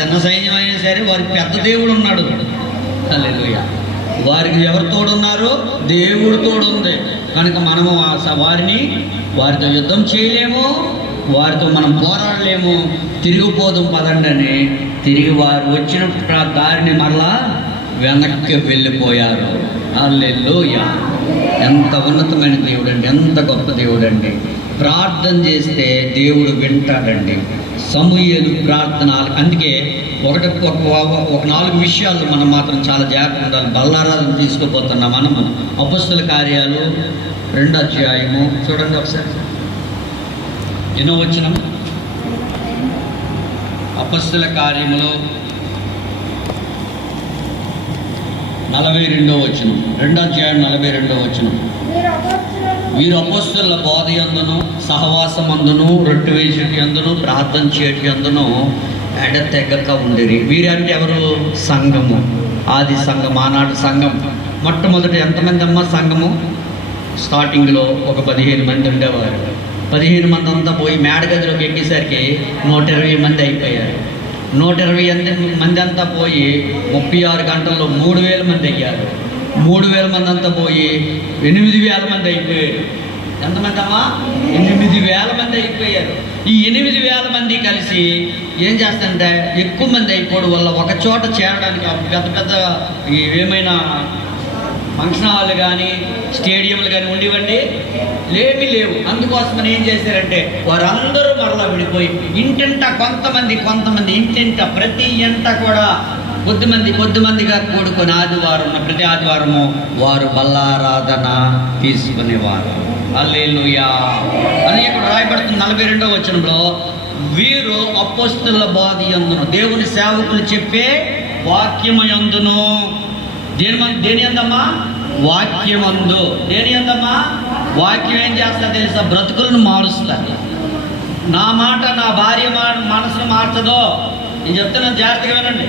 చిన్న సైన్యం అయినా సరే వారికి పెద్ద దేవుడు ఉన్నాడు. హల్లెలూయా. వారికి ఎవరు తోడున్నారు? దేవుడు తోడుంది. కనుక మనము వారితో యుద్ధం చేయలేము, వారితో మనం పోరాడలేము. తిరిగిపోదాం పదండి అని తిరిగి వారు వచ్చిన దారిని మరలా వెనక్కి వెళ్ళిపోయారు. హల్లెలూయా. ఎంత ఉన్నతమైన దేవుడు అండి, ఎంత గొప్ప దేవుడు అండి. ప్రార్థన చేస్తే దేవుడు వింటాడండి. సమూయేలు ప్రార్థన. అందుకే ఒక 4 విషయాలు మనం మాత్రం చాలా జాగ్రత్తగా ఉండాలి. బల్లారాధన తీసుకుపోతున్నాం మనము. అపొస్తలుల కార్యాలు 2వ అధ్యాయము చూడండి ఒకసారి. ఎన్నో వచనం? అపొస్తలుల కార్యములో 42వ వచనం. 2వ అధ్యాయం 42వ వచనం. వీరు అపొస్తలుల బోధ యందును సహవాసమందును రొట్టె వేసేటి యందును ప్రార్థన చేయటి యందును ఎడతెగక ఉండిరి. వీరంటే ఎవరు? సంఘము. ఆది సంఘం, ఆనాడు సంఘం. మొట్టమొదటి ఎంతమంది అమ్మ సంఘము? స్టార్టింగ్లో ఒక 15 మంది ఉండేవారు. 15 మంది అంతా పోయి మేడగదిలోకి ఎక్కేసరికి 120 మంది అయిపోయారు. 120 మంది అంతా పోయి 36 గంటల్లో 3000 మంది అయ్యారు. 3000 మంది అంతా పోయి 8000 మంది అయిపోయారు. ఎంతమంది అమ్మా? 8000 మంది అయిపోయారు. ఈ 8000 మంది కలిసి ఏం చేస్తారంటే ఎక్కువ మంది అయిపోవడం వల్ల ఒక చోట చేరడానికి పెద్ద ఏమైనా ఫంక్షన్ హాల్ కానీ స్టేడియంలు కానీ ఉండేవండి లేవి లేవు. అందుకోసమని ఏం చేశారంటే వారందరూ మరలా విడిపోయి ఇంటింట కొంతమంది ఇంటింట ప్రతి ఇంట కూడా కొద్దిమందిగా కూడుకొని ప్రతి ఆదివారము వారు బల్లారాధన తీసుకునేవారు. హల్లెలూయా అని ఇక్కడ రాయబడుతుంది 42వ వచనంలో. వీరు అపొస్తలుల బోధ యందును దేవుని సేవకులు చెప్పే వాక్యము యందును. దేని యందమ్మా? వాక్యమందు. దేని యందమ్మా? వాక్యం ఏం చేస్తా తెలుసా? బ్రతుకులను మారుస్తుంది. నా మాట నా భార్య మనసును మార్చదో. నేను చెప్తున్నాను, జాగ్రత్తగా వినండి.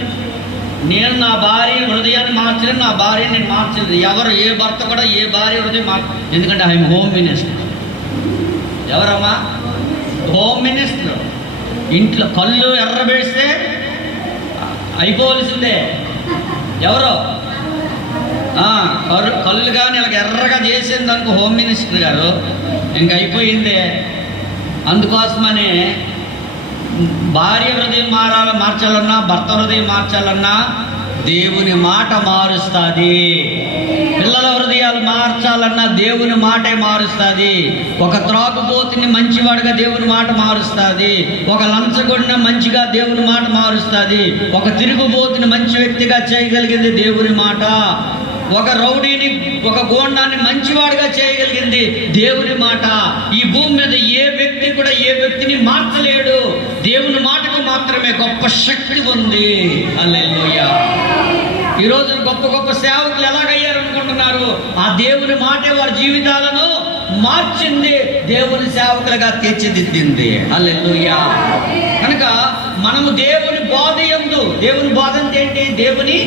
నేను నా భార్య హృదయాన్ని మార్చలేదు, నా భార్యని నేను మార్చలేదు. ఏ భర్త కూడా ఏ భార్య హృదయం ఎందుకంటే ఐఎమ్ హోమ్ మినిస్టర్. ఎవరమ్మా? Home minister. ఇంట్లో కళ్ళు ఎర్రబేస్తే అయిపోవలసిందే. ఎవరో కళ్ళు కానీ ఇలా ఎర్రగా చేసింది అనుకో హోమ్ మినిస్టర్ గారు, ఇంక అయిపోయిందే. అందుకోసమనే భార్య హృదయం మార్చాలన్నా భర్త హృదయం మార్చాలన్నా దేవుని మాట మారుస్తుంది. పిల్లల హృదయాలు మార్చాలన్నా దేవుని మాటే మారుస్తుంది. ఒక త్రాగుబోతుని మంచివాడుగా దేవుని మాట మారుస్తుంది. ఒక లంచగొండ మంచిగా దేవుని మాట మారుస్తుంది. ఒక తిరుగుబోతుని మంచి వ్యక్తిగా చేయగలిగింది దేవుని మాట. ఒక రౌడీని ఒక గోండాన్ని మంచివాడుగా చేయగలిగింది దేవుని మాట. ఈ భూమి మీద ఏ వ్యక్తి కూడా ఏ వ్యక్తిని మార్చలేడు. దేవుని మాటకు మాత్రమే గొప్ప శక్తి ఉంది. హల్లెలూయా. ఈరోజు గొప్ప సేవకులు ఎలాగయ్యారనుకుంటున్నారు? ఆ దేవుని మాటే వారి జీవితాలను మార్చింది, దేవుని సేవకులుగా తీర్చిదిద్దింది. హల్లెలూయా. కనుక మనము దేవుని బోధ యందు, దేవుని బోధ అంటే ఏంటి? దేవుని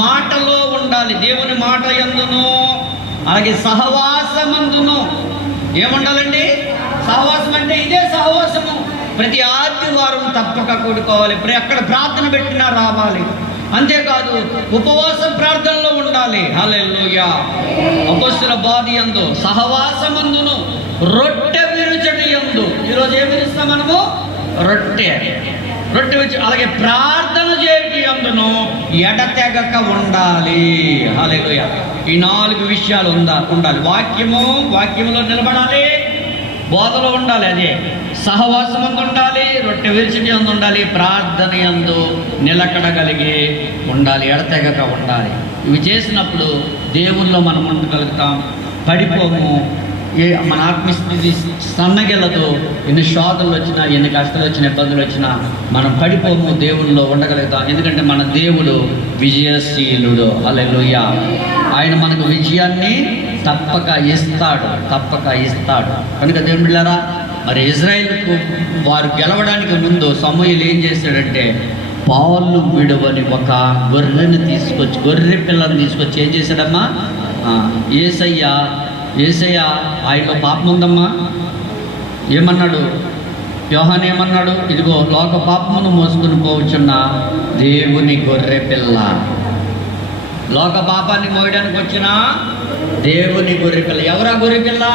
మాటలో ఉండాలి. దేవుని మాట యందును అలాగే సహవాసమందును ఏముండాలండి? సహవాసం అంటే ఇదే సహవాసము. ప్రతి ఆదివారం తప్పక కూడుకోవాలి. అక్కడ ప్రార్థన పెట్టినా రావాలి. అంతేకాదు ఉపవాసం ప్రార్థనలో ఉండాలి. హల్లెలూయా. అపొస్తలుల బోధ యందు సహవాసమందును రొట్టె విరుచుట యందు. ఈరోజు ఏమి విరుస్తాం మనము? రొట్టె విరుచు. అలాగే ప్రార్థన చేయటి యందును ఎడతెగక ఉండాలి. హల్లెలూయా. ఈ 4 విషయాలు ఉండాలి. వాక్యములో నిలబడాలి, బోధలో ఉండాలి, అదే సహవాసం అందు ఉండాలి, రొట్టె విరుచుట యందు ఉండాలి, ప్రార్థన యందు నిలకడగలిగి ఉండాలి, ఎడతెగక ఉండాలి. ఇవి చేసినప్పుడు దేవుల్లో మనం ఉండగలుగుతాం, పడిపోము. మన ఆత్మస్థితి సన్నగిల్లదు. ఎన్ని శోధనలు వచ్చినా, ఎన్ని కష్టాలు వచ్చినా, ఇబ్బందులు వచ్చినా మనం పడిపోము, దేవుల్లో ఉండగలుగుతాం. ఎందుకంటే మన దేవుడు విజయశీలుడు. హల్లెలూయా. ఆయన మనకు విజయాన్ని తప్పక ఇస్తాడు. కనుక దేవుని బిడ్డలారా, మరి ఇజ్రాయేలుకు వారు గెలవడానికి ముందు సమూయేలు ఏం చేశాడంటే పాలు విడవని ఒక గొర్రె పిల్లని తీసుకొచ్చి ఏం చేశాడమ్మా? ఏసయ్య ఆయనలో పాపం ఉందమ్మా. ఏమన్నాడు? యోహాను ఏమన్నాడు? ఇదిగో లోక పాపమును మోసుకుని పోవచ్చున్న దేవుని గొర్రె పిల్ల. లోక పాపాన్ని మోయడానికి వచ్చిన దేవుని గొర్రె పిల్ల. ఎవరా గొర్రె పిల్ల?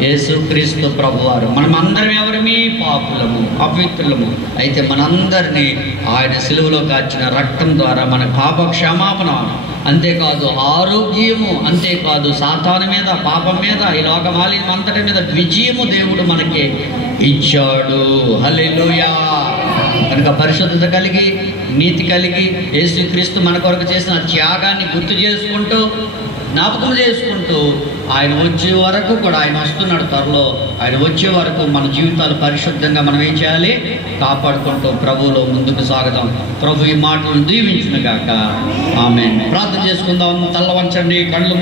యేసుక్రీస్తు ప్రభువారు. మనం అందరం ఎవరిమి? పాపులము, అపవిత్రులము. అయితే మనందరినీ ఆయన సిలువలో కార్చిన రక్తం ద్వారా మన పాప క్షమాపణ, అంతేకాదు ఆరోగ్యము, అంతేకాదు సాతాను మీద, పాపం మీద, ఈ లోకమాలిన్యం అంతటి మీద విజయము దేవుడు మనకి ఇచ్చాడు. హల్లెలూయా. కనుక పరిశుద్ధత కలిగి, నీతి కలిగి, యేసుక్రీస్తు మన కొరకు చేసిన త్యాగాన్ని గుర్తు చేసుకుంటూ, జ్ఞాపకం చేసుకుంటూ, ఆయన వచ్చే వరకు కూడా, ఆయన వస్తున్నాడు త్వరలో, ఆయన వచ్చే వరకు మన జీవితాలు పరిశుద్ధంగా మనం ఏం చేయాలి? కాపాడుకుంటూ ప్రభువులో ముందుకు సాగుదాం. ప్రభు ఈ మాటలను దీవించును గాక. ఆమేన్. ప్రార్థన చేసుకుందాం. తల్ల వంచండి, కళ్ళు